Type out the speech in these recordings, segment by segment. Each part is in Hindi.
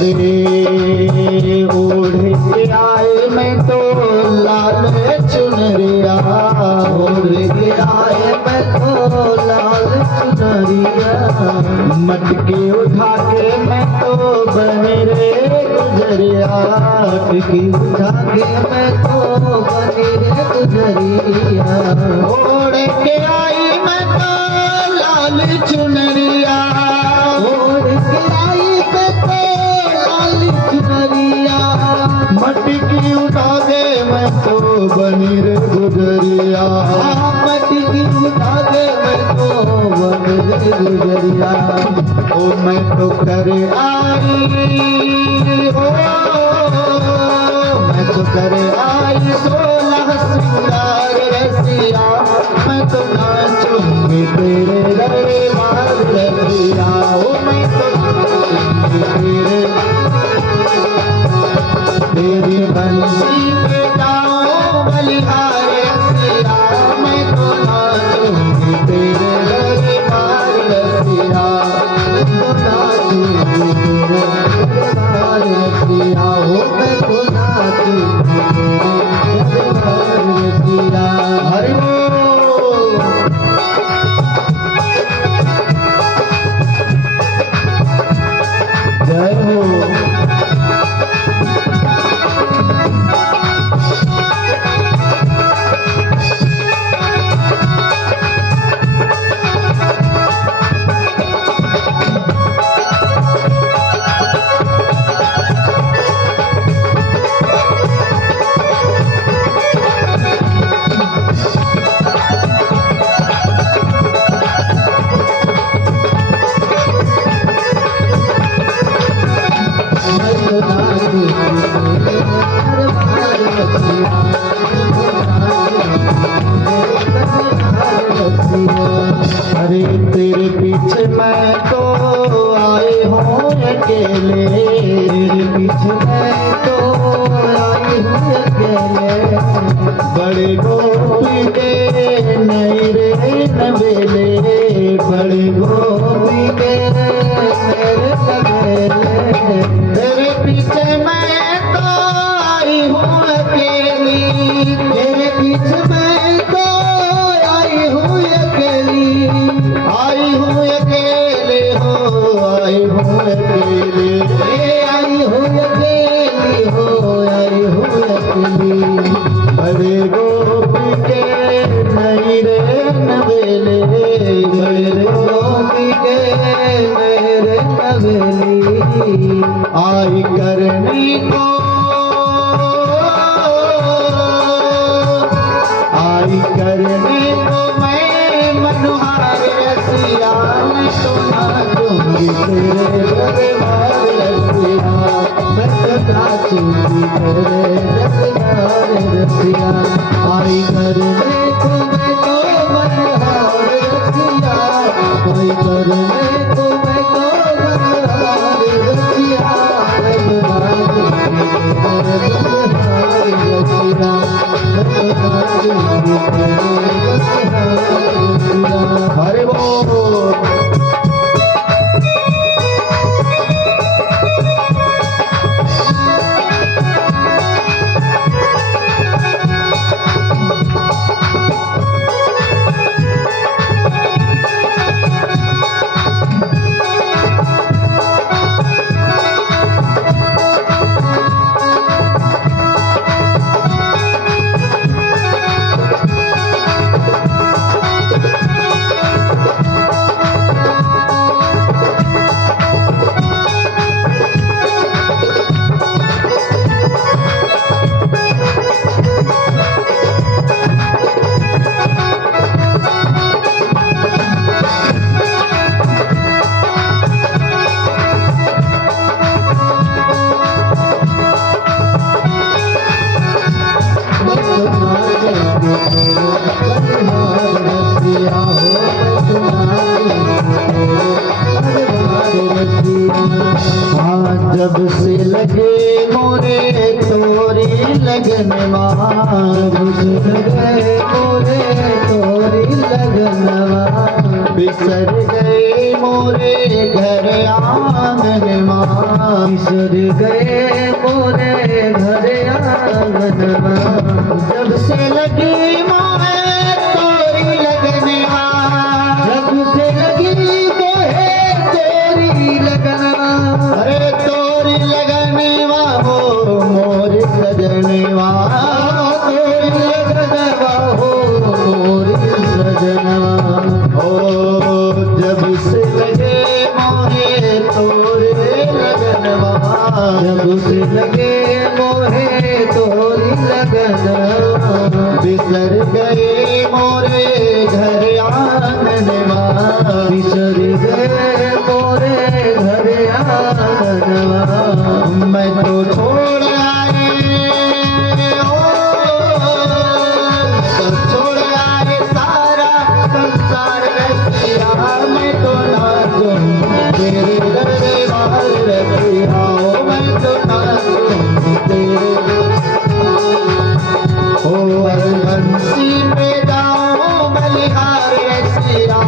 अरे ओढ़ के आए मैं तो लाल चुनरिया, ओढ़ के आए मैं तो लाल चुनरिया, मटके उठा के मैं तो बने रे गुजरिया, मटके उठा के मैं तो बने रे गुजरिया, ओढ़ के आई मैं तो लाल चुनरिया, ओढ़ के आई मैं तो लाल चुनरिया, मटकी उठा दे मैं तो बनी रे गुजरिया, मटकी उठा दे मैं तो बनी रे गुजरिया, ओ मैं तो करे आई हो, मैं तो करे आई 16 श्रृंगार रसिया, मैं तो नाचूंगी तेरे दरबार रसिया, ओ मैं तो नाचूंगी तेरी बंसी पे गाओ बलिहारी रसिया, मैं तो नाचूंगी तेरे दरबार रसिया, मैं तो नाचूंगी तेरे दरबार रसिया, हो मैं तो नाचूंगी तेरे दरबार रसिया। हरि बोल। जय हो। अरे तेरे पीछे मैं तो आए हूँ अकेले, तेरे पीछे मैं तो आए हूँ अकेले, बड़े गोपी के नहीं रे नवेले, बड़े गोपी के मेरे नवेले, तेरे पीछे मैं तो आई हूँ अकेली, तेरे पीछे मैं तो आई हूँ अकेली, आई हूँ अकेले हो, आई हूँ अकेले, आई हूँ अकेली हो, आई हूँ अकेली, बड़े गोपी के नहीं रे नवेले, बड़े गोपी के मेरे नवेली, आई करनी को आई करनी को मैं मनोहार रसिया, मैं तो नाचूंगी तेरे दरबार रसिया, मैं तो नाचूंगी तेरे दरबार रसिया, आई करने को मैं तो मनोहार रसिया, आई करने को मैं तो मनोहार रसिया, मैं तो नाचूंगी तेरे दरबार रसिया, मैं तो नाचूंगी तेरे दरबार रसिया। हरि बोल। जब से लगे मोरे तोरी लगन जब से लगे बिसर गए मोरे घर आंगनवा, जब से लगी मोहे तोरी लगनवा, जब से लगी मोहे तोरी लगनवा, अरे तोरी लगनवा हो मोरे सजनवा, तोरी लगनवा हो मोरे सजनवा, हो जब से लगे मोहे तोरे लगनवा, जब से लगे मोहे तोरी लगनवा, बिसर गए मोरे घर आंगनवा, बिसर गए मोरे घर आंगनवा, मैं तो छोड़ आए सब छोड़ आए सारा संसार रसिया, मैं तो नाचूं तेरे दरबार रसिया, मैं तो नाचूं तेरे ओ बंसी पे जाऊं बलिहार रसिया,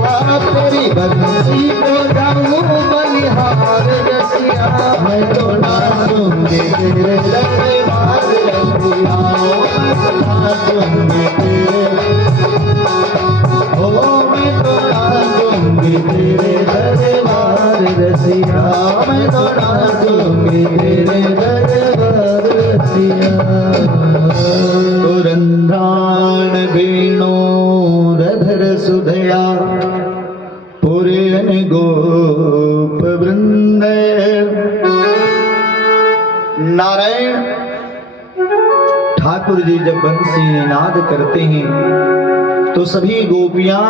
तेरी बंसी पे जाऊं बलिहार रसिया, मैं तो नाचूंगी तेरे दरबार रसिया, मैं तो नाचूंगी तेरे, ओ मैं तो नाचूंगी तेरे दरबार रसिया, मैं तो नाचूंगी तेरे दरबार रसिया, रंध्राण वीणो रधर सुधया पुरन गोप वृंद। नारायण ठाकुर जी जब बंसी नाद करते हैं तो सभी गोपियां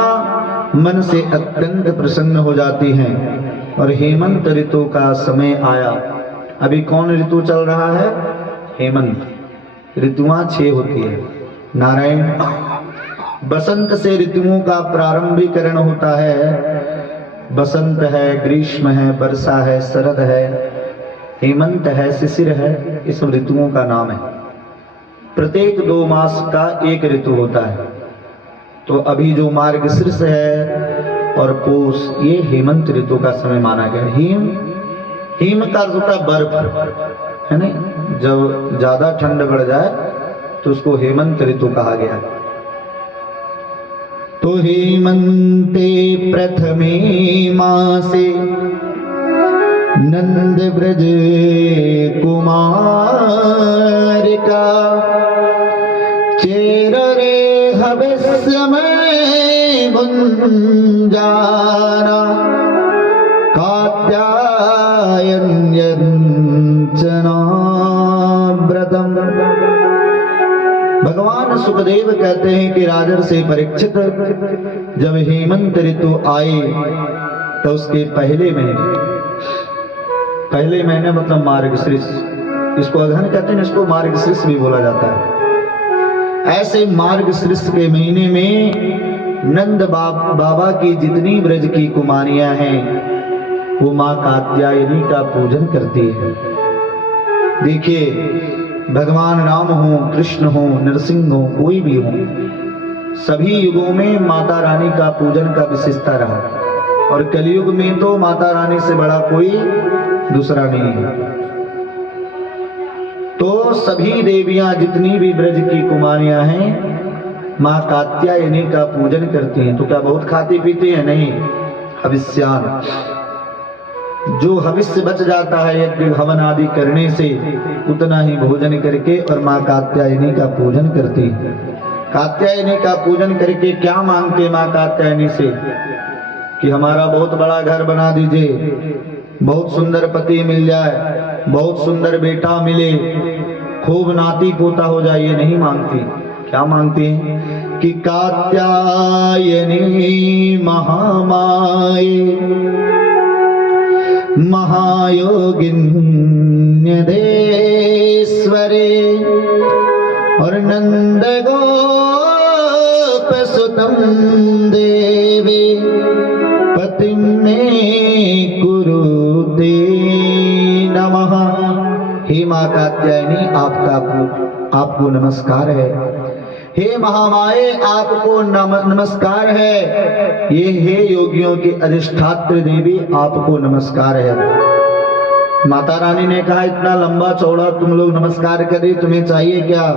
मन से अत्यंत प्रसन्न हो जाती हैं। और हेमंत ऋतु का समय आया। अभी कौन ऋतु चल रहा है? हेमंत। ऋतुआं 6 होती है। नारायण बसंत से ऋतुओं का प्रारंभीकरण होता है। बसंत है, ग्रीष्म है, वर्षा है, शरद है, हेमंत है, शिशिर है, ये सब ऋतुओं का नाम है। प्रत्येक 2 मास का एक ऋतु होता है। तो अभी जो मार्गशीर्ष है और पोष, ये हेमंत ऋतु का समय माना गया। हिम का अर्थ होता है बर्फ, है ना। जब ज्यादा ठंड बढ़ जाए तो उसको हेमंत ऋतु कहा गया। तो हेमंते प्रथमे मासे नंद ब्रज कुमार का चेर रे हवस्य में भुंजाना कात्यायन व्रतम। भगवान सुखदेव कहते हैं कि राजर्षि परीक्षित जब हेमंत ऋतु आई तो उसके पहले महीने मतलब मार्गशीर्ष, इसको अगहन कहते हैं, इसको मार्गशीर्ष भी बोला जाता है। ऐसे मार्गशीर्ष के महीने में नंद बाबा की जितनी ब्रज की कुमारियां हैं वो माँ कात्यायनी का पूजन करती है। देखिए, भगवान राम हो, कृष्ण हो, नरसिंह हो, कोई भी हो, सभी युगों में माता रानी का पूजन का विशेषता रहा। और कलयुग में तो माता रानी से बड़ा कोई दूसरा नहीं है। तो सभी देवियां जितनी भी ब्रज की कुमारियां हैं माँ कात्यायनी का पूजन करती हैं। तो क्या बहुत खाती पीती है? नहीं। हविष्यान, जो हविष्य बच जाता है यज्ञ हवन आदि करने से, उतना ही भोजन करके और माँ कात्यायनी का पूजन करती है। कात्यायनी का पूजन करके क्या मांगते माँ कात्यायनी से? कि हमारा बहुत बड़ा घर बना दीजिए, बहुत सुंदर पति मिल जाए, बहुत सुंदर बेटा मिले, खूब नाती पोता हो जाए। ये नहीं मांगती। क्या मांगती हैं? कि कात्यायनी महामाये महायोगिन्यदेश्वरे और नंद गोप सुतम देवे पतिम में कुरुते नमः। हे माँ कात्यायनी, आपको नमस्कार है। हे महामाये, आपको नमस्कार है। ये हे योगियों की अधिष्ठात्री देवी, आपको नमस्कार है। माता रानी ने कहा इतना लंबा चौड़ा तुम लोग नमस्कार करे, तुम्हें चाहिए क्या?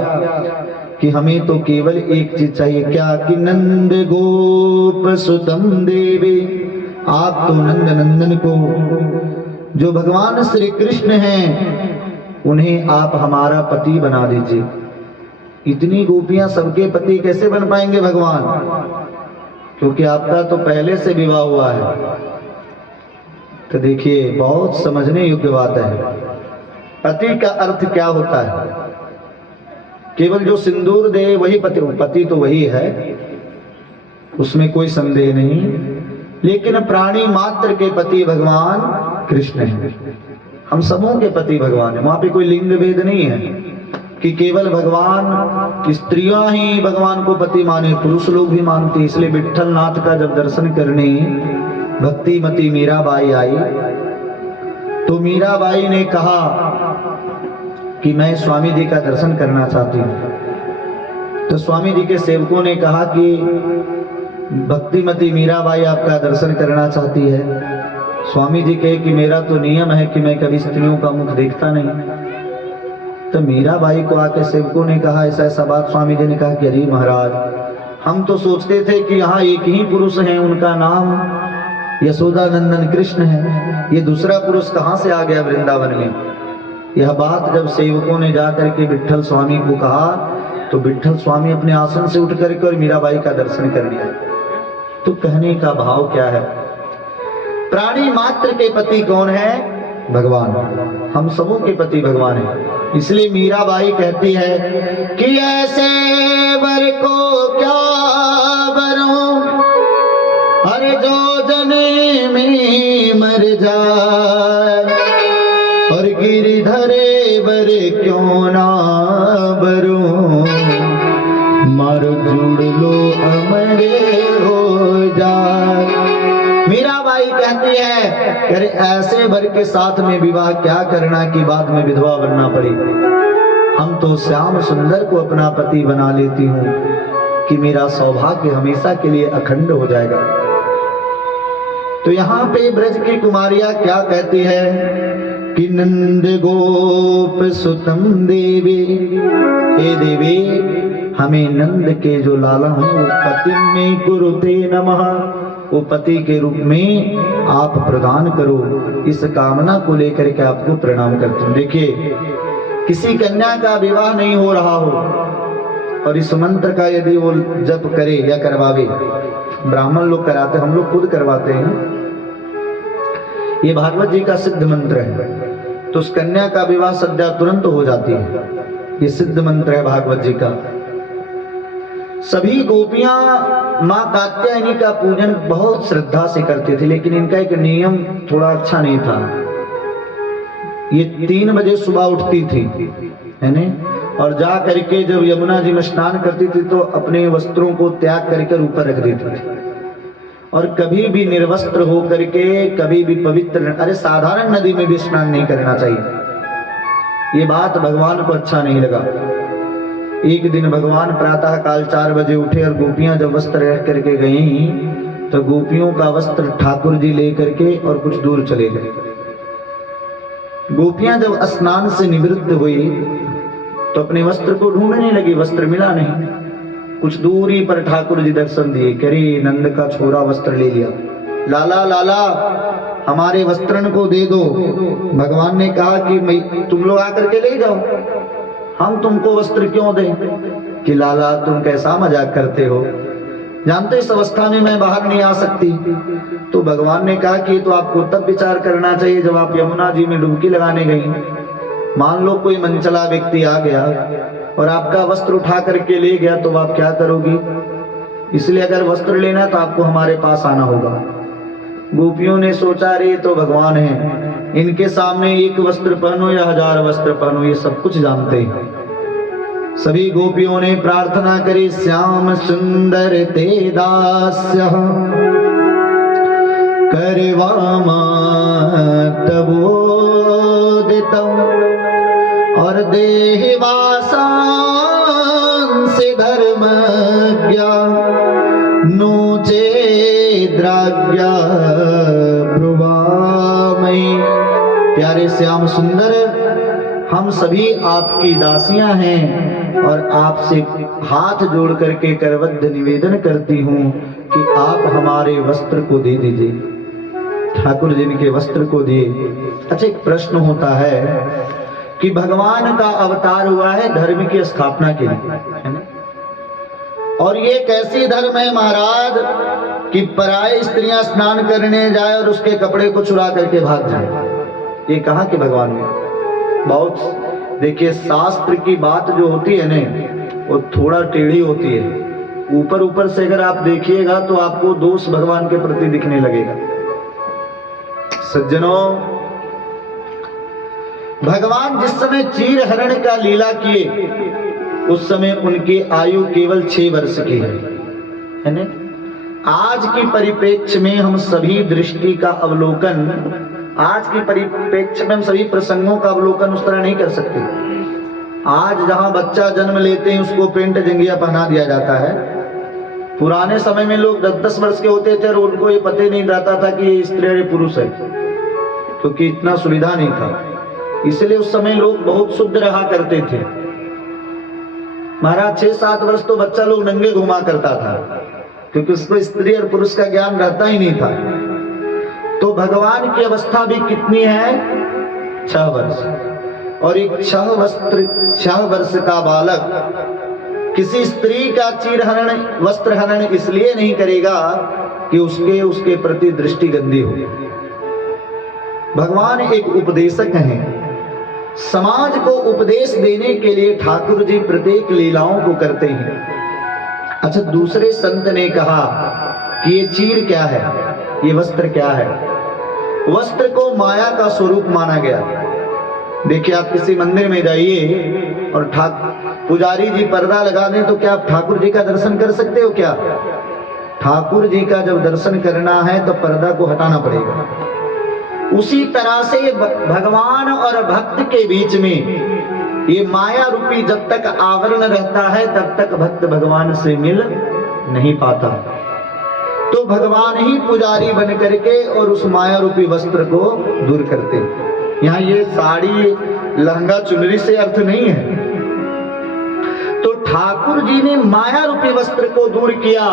कि हमें तो केवल एक चीज चाहिए। क्या? कि नंद गोप सुतम देवी, आप तो नंद नंदन को, जो भगवान श्री कृष्ण हैं, उन्हें आप हमारा पति बना दीजिए। इतनी गोपियां सबके पति कैसे बन पाएंगे भगवान? क्योंकि आपका तो पहले से विवाह हुआ है। तो देखिए बहुत समझने योग्य बात है। पति का अर्थ क्या होता है? केवल जो सिंदूर दे वही पति, पति तो वही है, उसमें कोई संदेह नहीं। लेकिन प्राणी मात्र के पति भगवान कृष्ण है। हम सबों के पति भगवान है। वहां पे कोई लिंग भेद नहीं है कि केवल भगवान स्त्रियां ही भगवान को पति माने, पुरुष लोग भी मानते। इसलिए विठल नाथ का जब दर्शन करने भक्तिमती मीराबाई आई तो मीराबाई ने कहा कि मैं स्वामी जी का दर्शन करना चाहती हूँ। तो स्वामी जी के सेवकों ने कहा कि भक्तिमती मीराबाई आपका दर्शन करना चाहती है। स्वामी जी कहे कि मेरा तो नियम है कि मैं कभी स्त्रियों का मुख देखता नहीं। तो मीराबाई को आके सेवकों ने कहा ऐसा ऐसा बात। स्वामी जी ने कहा कि अरे महाराज, हम तो सोचते थे कि यहाँ एक ही पुरुष है, उनका नाम यशोदा नंदन कृष्ण है, ये दूसरा पुरुष कहाँ से आ गया वृंदावन में? यह बात जब सेवकों ने जाकर के विठल स्वामी को कहा तो विठल स्वामी अपने आसन से उठ करके और मीराबाई का दर्शन कर लिया। तो कहने का भाव क्या है? प्राणी मात्र के पति कौन है? भगवान। हम सबों के पति भगवान है। इसलिए मीराबाई कहती है कि ऐसे वर को क्या वरूं, अरे जो जने में मर जाए, और गिरधरे वर क्यों ना वरूं, मारो जुड़ लो अमरे हो जाए। मीराबाई कहती है अरे ऐसे वर के साथ में विवाह क्या करना कि बाद में विधवा बनना पड़े। हम तो श्याम सुंदर को अपना पति बना लेती हूँ कि मेरा सौभाग्य हमेशा के लिए अखंड हो जाएगा। तो यहाँ पे ब्रज की कुमारियां क्या कहती है कि नंद गोप सुतम देवी, हे देवी हमें नंद के जो लाला हैं वो पति में कुरुते नमः, वो पति के रूप में आप प्रदान करो, इस कामना को लेकर के आपको प्रणाम करते हैं। देखिए किसी कन्या का विवाह नहीं हो रहा हो और इस मंत्र का यदि वो जप करे या करवावे, ब्राह्मण लोग कराते, हम लोग खुद करवाते हैं, ये भागवत जी का सिद्ध मंत्र है, तो उस कन्या का विवाह सद्या तुरंत हो जाती है। ये सिद्ध मंत्र है भागवत जी का। सभी गोपियां मां कात्यायनी का पूजन बहुत श्रद्धा से करते थे, लेकिन इनका एक नियम थोड़ा अच्छा नहीं था। ये 3 बजे सुबह उठती थी, है ना, और जा करके जब यमुना जी में स्नान करती थी तो अपने वस्त्रों को त्याग करके ऊपर रख देती थी, और कभी भी निर्वस्त्र हो करके कभी भी पवित्र, अरे साधारण नदी में भी स्नान नहीं करना चाहिए। ये बात भगवान को अच्छा नहीं लगा। एक दिन भगवान प्रातः काल 4 बजे उठे और गोपियां जब वस्त्र रख करके गई तो गोपियों का वस्त्र ठाकुर जी लेकर के और कुछ दूर चले गए। गोपियां जब स्नान से निवृत्त हुई तो अपने वस्त्र को ढूंढने लगी, वस्त्र मिला नहीं। कुछ दूरी पर ठाकुर जी दर्शन दिए, करे नंद का छोरा वस्त्र ले लिया। लाला लाला हमारे वस्त्रन को दे दो। भगवान ने कहा कि तुम लोग आकर के ले जाओ, हम तुमको वस्त्र क्यों दें? कि लाला तुम कैसा मजाक करते हो, जानते इस अवस्था में मैं बाहर नहीं आ सकती। तो भगवान ने कहा कि तो आपको तब विचार करना चाहिए जब आप यमुना जी में डुबकी लगाने गई। मान लो कोई मनचला व्यक्ति आ गया और आपका वस्त्र उठा करके ले गया तो आप क्या करोगी? इसलिए अगर वस्त्र लेना तो आपको हमारे पास आना होगा। गोपियों ने सोचा रे तो भगवान है, इनके सामने एक वस्त्र पहनो या 1000 वस्त्र पहनो ये सब कुछ जानते हैं। सभी गोपियों ने प्रार्थना करी, श्याम सुंदर ते दास्य करवामा तबोदितम, और देहवासां से धर्मज्ञा नोचे द्राज्ञा ब्रुवामयि। प्यारे प्यारे श्याम सुंदर, हम सभी आपकी दासियां हैं और आपसे हाथ जोड़ करके करबद्ध निवेदन करती हूँ कि आप हमारे वस्त्र को दे दीजिए। ठाकुर जिनके वस्त्र को दिए। अच्छा, एक प्रश्न होता है कि भगवान का अवतार हुआ है धर्म की स्थापना के लिए, है ना? और ये कैसी धर्म है महाराज कि पराये स्त्रियां स्नान करने जाए और उसके कपड़े को चुरा करके भाग जाए। ये कहा कि भगवान ने बहुत, देखिए शास्त्र की बात जो होती है ना वो थोड़ा टेढ़ी होती है। ऊपर ऊपर से अगर आप देखिएगा तो आपको दोष भगवान के प्रति दिखने लगेगा। सज्जनों, भगवान जिस समय चीर हरण का लीला किए उस समय उनकी आयु केवल 6 वर्ष की है ना? आज की परिप्रेक्ष्य में हम सभी दृष्टि का अवलोकन, आज की परिप्रेक्ष्य में हम सभी प्रसंगों का अवलोकन उस तरह नहीं कर सकते। आज जहां बच्चा जन्म लेते हैं उसको पेंट जंगिया पहना दिया जाता है। पुराने समय में लोग 10-10 वर्ष के होते थे और उनको ये पता नहीं रहता था कि ये स्त्री है पुरुष है, क्योंकि इतना सुविधा नहीं था। इसलिए उस समय लोग बहुत शुद्ध रहा करते थे। महाराज 6-7 वर्ष तो बच्चा लोग नंगे घुमा करता था, क्योंकि उसको स्त्री और पुरुष का ज्ञान रहता ही नहीं था। तो भगवान की अवस्था भी कितनी है? 6 वर्ष। और एक 6 वर्ष का बालक किसी स्त्री का चीरहरण, वस्त्रहरण इसलिए नहीं करेगा कि उसके प्रति दृष्टि गंदी हो। भगवान एक उपदेशक हैं। समाज को उपदेश देने के लिए ठाकुर जी प्रत्येक लीलाओं को करते हैं। अच्छा, दूसरे संत ने कहा कि ये चीर क्या है, ये वस्त्र क्या है? वस्त्र को माया का स्वरूप माना गया। देखिए, आप किसी मंदिर में जाइए और पुजारी जी पर्दा लगा दें तो क्या आप ठाकुर जी का दर्शन कर सकते हो? क्या ठाकुर जी का जब दर्शन करना है तो पर्दा को हटाना पड़ेगा। उसी तरह से भगवान और भक्त के बीच में ये माया रूपी जब तक आवरण रहता है तब तक भक्त भगवान से मिल नहीं पाता। तो भगवान ही पुजारी बन करके और उस माया रूपी वस्त्र को दूर करते। यहाँ ये साड़ी लहंगा चुनरी से अर्थ नहीं है। तो ठाकुर जी ने माया रूपी वस्त्र को दूर किया।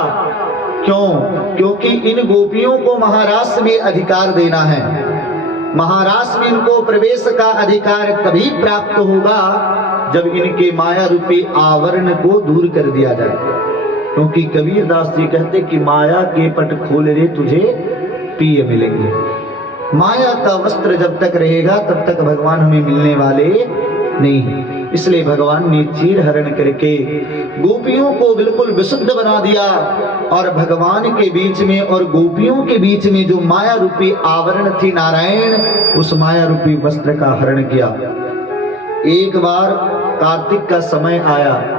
क्यों? क्योंकि इन गोपियों को महाराष्ट्र में अधिकार देना है। महाराष्ट्र में इनको प्रवेश का अधिकार तभी प्राप्त होगा जब इनके माया रूपी आवरण को दूर कर दिया जाए। क्योंकि कबीरदास जी कहते कि माया के पट खोल रे तुझे प्रिय मिलेंगे। माया का वस्त्र जब तक रहेगा तब तक भगवान हमें मिलने वाले नहीं। इसलिए भगवान ने चीर हरण करके गोपियों को बिल्कुल विशुद्ध बना दिया और भगवान के बीच में और गोपियों के बीच में जो माया रूपी आवरण थी नारायण, उस माया रूपी वस्त्र का हरण किया। एक बार कार्तिक का समय आया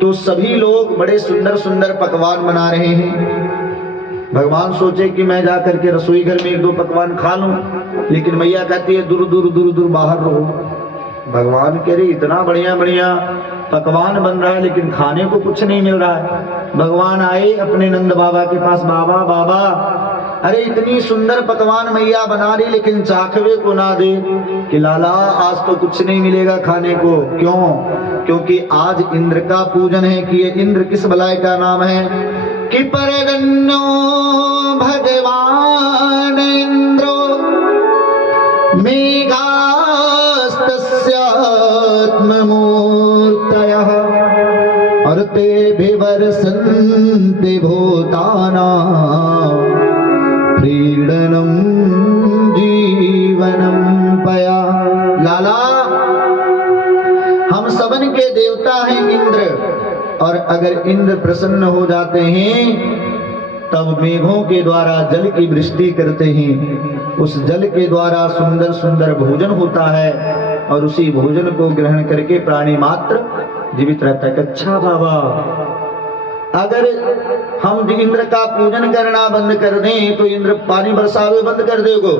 तो सभी लोग बड़े सुंदर सुंदर पकवान बना रहे हैं। भगवान सोचे कि मैं जा करके रसोई घर में 1-2 पकवान खा लूं, लेकिन मैया कहती है दूर दूर दूर दूर बाहर रहो। भगवान कह रहे इतना बढ़िया बढ़िया पकवान बन रहा है लेकिन खाने को कुछ नहीं मिल रहा है। भगवान आए अपने नंद बाबा के पास, बाबा बाबा अरे इतनी सुंदर पकवान मैया बना रही लेकिन चाखवे को ना दे। कि लाला आज तो कुछ नहीं मिलेगा खाने को। क्यों? क्योंकि आज इंद्र का पूजन है। कि ये इंद्र किस बलाय का नाम है? कि परगन्यो भगवान इंद्रो मेघास्तस्यात्ममूर्तयः और ते विवर्षन्ति भूतानां प्रीडनं जीवनं पया। लाला, हम सबन के देवता हैं इंद्र, और अगर इंद्र प्रसन्न हो जाते हैं तब मेघों के द्वारा जल की वृष्टि करते हैं। उस जल के द्वारा सुंदर सुंदर भोजन होता है और उसी भोजन को ग्रहण करके प्राणी मात्र जीवित रहता है। अच्छा बाबा, अगर हम इंद्र का पूजन करना बंद कर दें तो इंद्र पानी बरसावे बंद कर देगो।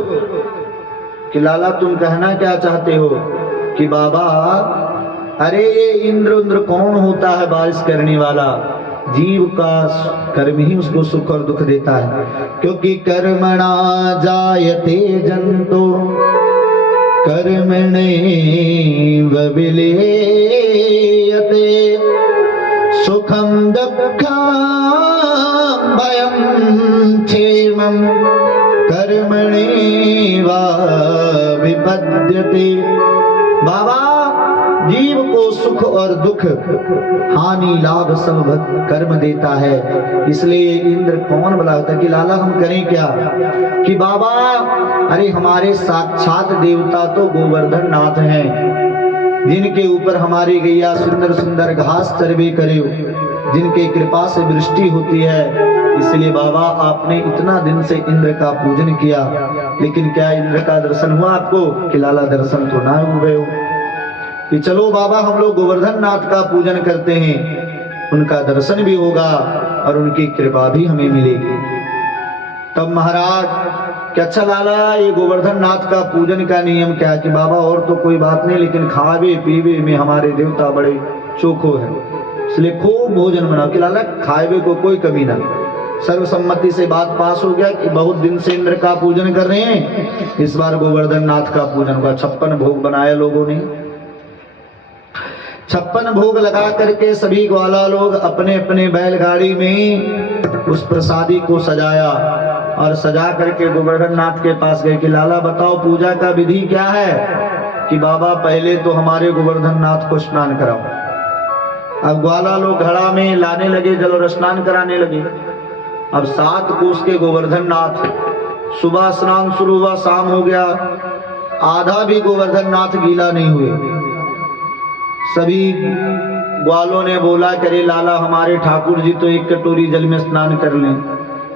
कि लाला तुम कहना क्या चाहते हो? कि बाबा अरे ये इंद्र कौन होता है बारिश करने वाला? जीव का कर्म ही उसको सुख और दुख देता है। क्योंकि कर्मणा जायते जंतो कर्मणैव विलीयते सुखं दुःखं भयं क्षेमं कर्मणैव विपद्यते। बाबा, जीव को सुख और दुख, हानि लाभ सब कर्म देता है। इसलिए इंद्र कौन बोला होता कि लाला हम करें क्या? कि बाबा अरे हमारे साक्षात देवता तो गोवर्धन नाथ हैं, जिनके ऊपर हमारी गैया सुंदर सुंदर घास चरबी करे, जिनके कृपा से वृष्टि होती है। इसलिए बाबा आपने इतना दिन से इंद्र का पूजन किया, लेकिन क्या इंद्र का दर्शन हुआ आपको? कि लाला दर्शन तो ना हुए हो। कि चलो बाबा हम लोग गोवर्धन नाथ का पूजन करते हैं, उनका दर्शन भी होगा और उनकी कृपा भी हमें मिलेगी। तब महाराज कि अच्छा लाला ये गोवर्धन नाथ का पूजन का नियम क्या? कि बाबा और तो कोई बात नहीं, लेकिन खावे पीवे में हमारे देवता बड़े चोखो है, इसलिए खूब भोजन बनाओ। कि लाला खावे को कोई कमी ना। सर्वसम्मति से बात पास हो गया कि बहुत दिन से इंद्र का पूजन कर रहे हैं, इस बार गोवर्धन नाथ का पूजन हुआ। 56 भोग बनाए लोगों ने। 56 भोग लगा करके सभी ग्वाला लोग अपने अपने बैलगाड़ी में उस प्रसादी को सजाया और सजा करके गोवर्धन नाथ के पास गए कि लाला बताओ पूजा का विधि क्या है? कि बाबा पहले तो हमारे गोवर्धन नाथ को स्नान कराओ। अब ग्वाला लोग घड़ा में लाने लगे जल और स्नान कराने लगे। अब 7 कोस के गोवर्धन नाथ, सुबह स्नान शुरू हुआ, शाम हो गया, आधा भी गोवर्धन नाथ गीला नहीं हुए। सभी ग्वालों ने बोला करे लाला हमारे ठाकुर जी तो एक कटोरी जल में स्नान कर लें,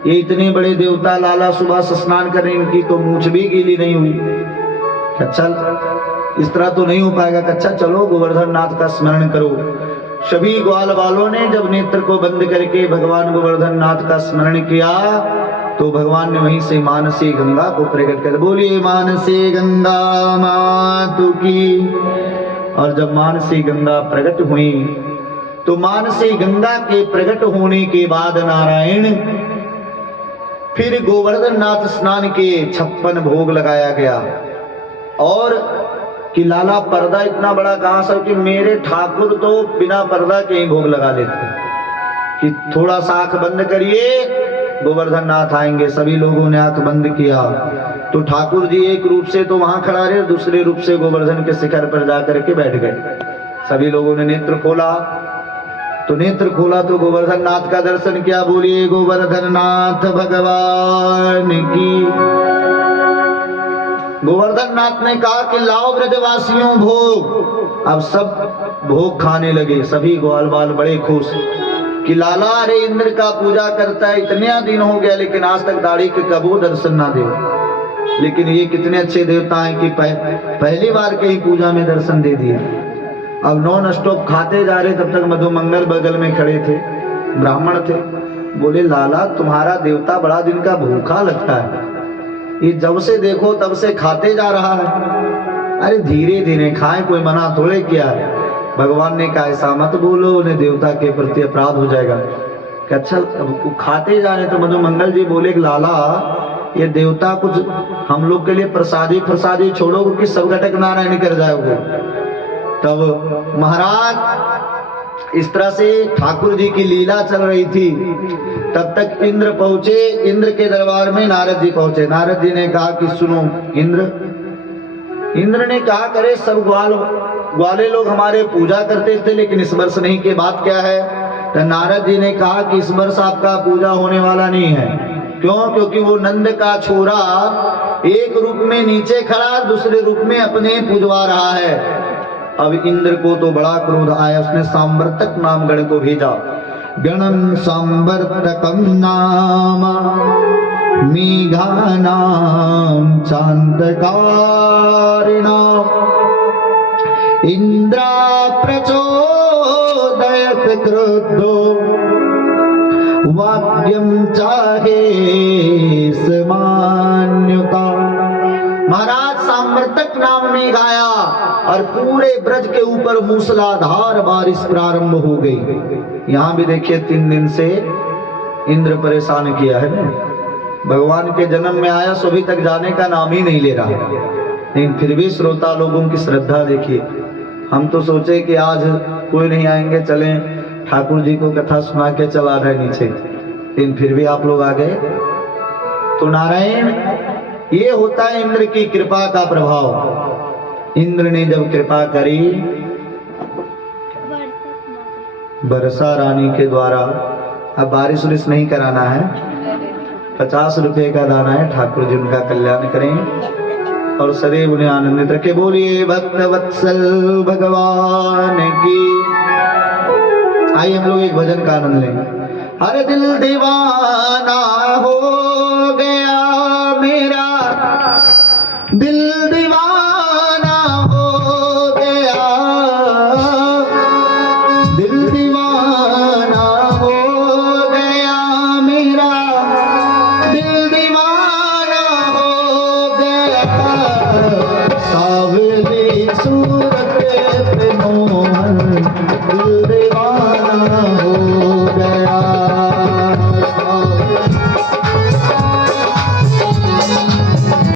ये इतने बड़े देवता लाला सुबह से स्नान कर रहे, इनकी तो मूंछ भी गीली नहीं हुई। अच्छा इस तरह तो नहीं हो पाएगा। अच्छा चलो गोवर्धन नाथ का स्मरण करो। सभी ग्वाल वालों ने जब नेत्र को बंद करके भगवान गोवर्धन नाथ का स्मरण किया तो भगवान ने वहीं से मानसी गंगा को प्रकट कर, बोलिए मानसी गंगा मातु की। और जब मानसी गंगा प्रकट हुई तो मानसी गंगा के प्रकट होने के बाद नारायण फिर गोवर्धन नाथ स्नान के 56 भोग लगाया गया। और कि लाला पर्दा इतना बड़ा कहां से कि मेरे ठाकुर तो बिना पर्दा के ही भोग लगा लेते कि थोड़ा सा आंख बंद करिए गोवर्धन नाथ आएंगे। सभी लोगों ने आंख बंद किया तो ठाकुर जी एक रूप से तो वहां खड़ा रहे, दूसरे रूप से गोवर्धन के शिखर पर जाकर के बैठ गए। सभी लोगों ने नेत्र खोला तो गोवर्धन नाथ का दर्शन किया। बोलिए गोवर्धन नाथ भगवान की। गोवर्धन नाथ ने कहा कि लाओ ब्रजवासियों भोग। अब सब भोग खाने लगे। सभी ग्वाल बाल बड़े खुश कि लाला अरे इंद्र का पूजा करता है, इतने दिन हो गया लेकिन आज तक दाढ़ी के कबो दर्शन ना दे। लेकिन ये कितने अच्छे देवता हैं कि पहली बार के ही पूजा में दर्शन दे दिए। अब नॉन स्टॉप खाते जा रहे, तब तक मधुमंगल बगल में खड़े थे, ब्राह्मण थे। बोले लाला तुम्हारा देवता बड़ा दिन का भूखा लगता है, ये जब से देखो तब से खाते जा रहा है। अरे धीरे धीरे खाएं, कोई मना थोड़े किया है। भगवान ने कहा ऐसा मत बोलो, उन्हें देवता के प्रति अपराध हो जाएगा। कि अच्छा अब खाते जा रहे तो मधुमंगल जी बोले लाला ये देवता कुछ हम लोग के लिए प्रसादी छोड़ोगे कि सब घटक नारायण कर जाओगे। तब महाराज इस तरह से ठाकुर जी की लीला चल रही थी। तब तक इंद्र पहुंचे। इंद्र के दरबार में नारद जी पहुंचे। नारद जी ने कहा कि सुनो इंद्र ने कहा करे सब ग्वाले लोग हमारे पूजा करते थे लेकिन इस वर्ष नहीं के बात क्या है? तो नारद जी ने कहा कि इस वर्ष आपका पूजा होने वाला नहीं है। क्यों? क्योंकि वो नंद का छोरा एक रूप में नीचे खड़ा, दूसरे रूप में अपने पूजवा रहा है। अब इंद्र को तो बड़ा क्रोध आया, उसने सांवर्तक नाम गण को भेजा। गणम सांवर्तकम नाम मेघानाम चांदकारिणाम इंद्रा प्रचोदयत क्रोधो वाक्यम चाहे समान्युता। महाराज सांवर्तक नाम में गाया और पूरे ब्रज के ऊपर मूसलाधार बारिश प्रारंभ हो गई। यहाँ भी देखिए 3 दिन से इंद्र परेशान किया है ना। भगवान के जन्म में आया सो अभी तक जाने का नाम ही नहीं ले रहा। लेकिन फिर भी श्रोता लोगों की श्रद्धा देखिए। हम तो सोचे कि आज कोई नहीं आएंगे, चलें ठाकुर जी को कथा सुना के चला रहे नीचे, लेकिन फिर भी आप लोग आ गए। तो नारायण, ये होता है इंद्र की कृपा का प्रभाव। इंद्र ने जब कृपा करी वर्षा रानी के द्वारा, अब बारिश उरिश नहीं कराना है, 50 रुपए का दाना है, ठाकुर जी उनका कल्याण करें और सदैव उन्हें आनंदित रखे। बोलिए भक्त वत्सल भगवान की। आइए हम लोग एक भजन का आनंद लें। हर दिल दीवाना हो गया मेरा, दिल दीवाना हो गया, दिल दीवाना हो गया मेरा, दिल दीवाना हो गया। सावली सूरत